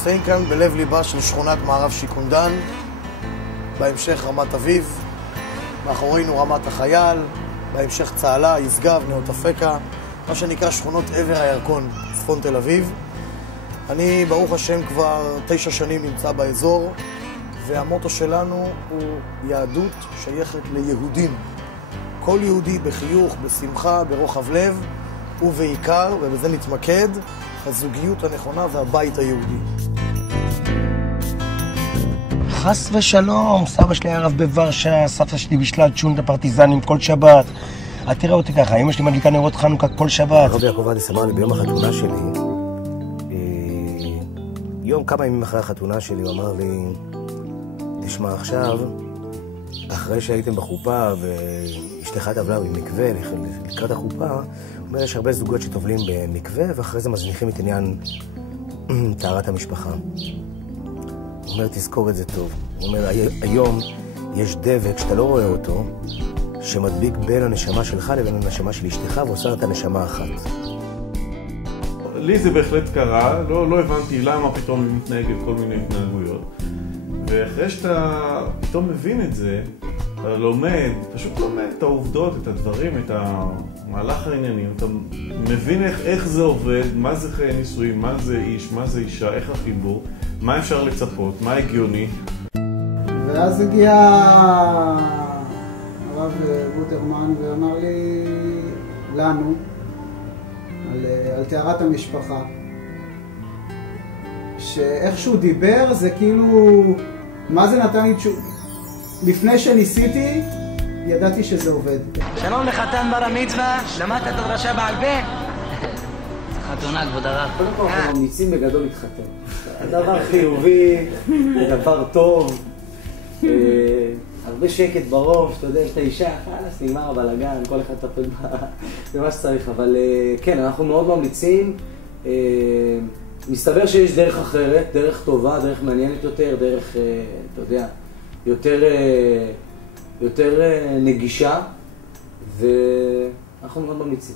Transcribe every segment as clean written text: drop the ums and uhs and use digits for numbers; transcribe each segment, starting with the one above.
נמצאים כאן בלב ליבה של שכונת מערב שיקונדן, בהמשך רמת אביב, מאחורינו רמת החייל, בהמשך צהלה, יסגב, נאות אפקה, מה שנקרא שכונות עבר הירקון, צפון תל אביב. אני ברוך השם כבר 9 שנים נמצא באזור, והמוטו שלנו הוא יהדות שייכת ליהודים. כל יהודי בחיוך, בשמחה, ברוחב לב, ובעיקר, ובזה נתמקד, הזוגיות הנכונה והבית היהודי. חס ושלום, סבא שלי היה רב בוורשה, סבתא שלי בשלט שונדה פרטיזנים כל שבת. תראה אותי ככה, אמא שלי מדליקה נרות חנוכה כל שבת. הרב יעקב אדיס אמר לי ביום החתונה שלי, כמה ימים אחרי החתונה שלי, הוא אמר לי, תשמע עכשיו, אחרי שהייתם בחופה ואשתך טבלה במקווה לקראת החופה, הוא אומר, יש הרבה זוגות שטובלים במקווה ואחרי זה מזניחים את עניין טהרת המשפחה. הוא אומר, תזכור את זה טוב. הוא אומר, היום יש דבק שאתה לא רואה אותו, שמדביק בין הנשמה שלך לבין הנשמה של אשתך ועושה את הנשמה אחת. לי זה בהחלט קרה, לא הבנתי למה פתאום היא מתנהגת כל מיני התנהגויות. ואחרי שאתה פתאום מבין את זה, אתה לומד, פשוט לומד את העובדות, את הדברים, את המהלך העניינים, אתה מבין איך זה עובד, מה זה חיי נישואים, מה זה איש, מה זה אישה, איך החיבור, מה אפשר לצפות, מה הגיוני. ואז הגיע הרב גוטרמן ואמר לי, לנו, על טהרת המשפחה, שאיכשהו דיבר זה כאילו, מה זה נתן לי לפני שניסיתי, ידעתי שזה עובד. שלום לחתן בר המצווה, למדת את הדרשה בעל פה? חתונה כבוד הרב. קודם כל אנחנו ממליצים בגדול להתחתן. דבר חיובי, דבר טוב, הרבה שקט בראש, אתה יודע, יש את האישה, חלס, נגמר הבלגן, כל אחד טפל במה שצריך, אבל כן, אנחנו מאוד ממליצים. מסתבר שיש דרך אחרת, דרך טובה, דרך מעניינת יותר, דרך, אתה יודע, יותר נגישה, ואנחנו מאוד ממליצים.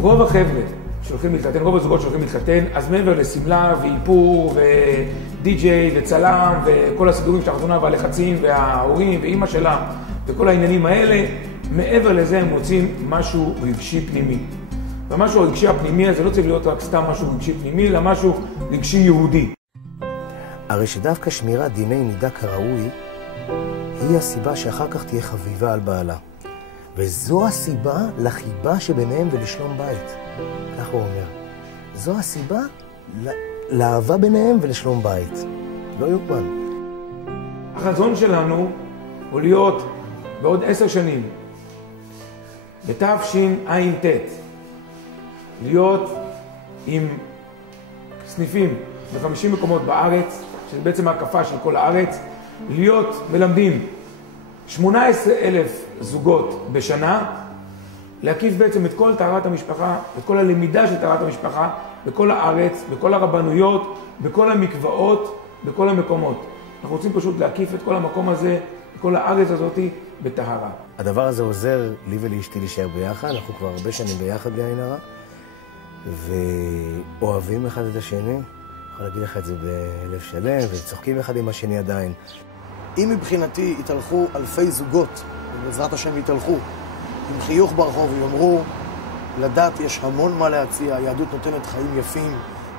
רוב החבר'ה שהולכים להתחתן, רוב הזוגות שהולכים להתחתן, אז מעבר לסמלה ואיפור ודי-ג'יי וצלם וכל הסידורים של החתונה והלחצים וההורים ואימא שלה וכל העניינים האלה, מעבר לזה הם רוצים משהו רגשי פנימי. והמשהו הרגשי הפנימי הזה לא צריך להיות רק סתם משהו רגשי פנימי, אלא משהו רגשי יהודי. הרי שדווקא שמירת דיני נידה כראוי היא הסיבה שאחר כך תהיה חביבה על בעלה. וזו הסיבה לחיבה שביניהם ולשלום בית. כך הוא אומר. זו הסיבה לאהבה ביניהם ולשלום בית. לא יוקמן. החזון שלנו הוא להיות בעוד 10 שנים, בתשע"ט, להיות עם סניפים ב50 מקומות בארץ, שזה בעצם ההקפה של כל הארץ, להיות מלמדים 18,000 זוגות בשנה, להקיף בעצם את כל טהרת המשפחה, את כל הלמידה של טהרת המשפחה, בכל הארץ, בכל הרבנויות, בכל המקוואות, בכל המקומות. אנחנו רוצים פשוט להקיף את כל המקום הזה, את כל הארץ הזאת, בטהרה. הדבר הזה עוזר לי ולאשתי להישאר ביחד, אנחנו כבר הרבה שנים ביחד בלי עין הרע, ואוהבים אחד את השני, אני יכול להגיד לך את זה בלב שלם, וצוחקים אחד עם השני עדיין. אם מבחינתי יתהלכו אלפי זוגות, ובעזרת השם יתהלכו, עם חיוך ברחוב ויאמרו, לדת יש המון מה להציע, היהדות נותנת חיים יפים,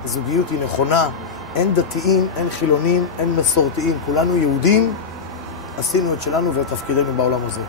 הזוגיות היא נכונה, אין דתיים, אין חילונים, אין מסורתיים, כולנו יהודים, עשינו את שלנו ואת תפקידנו בעולם הזה.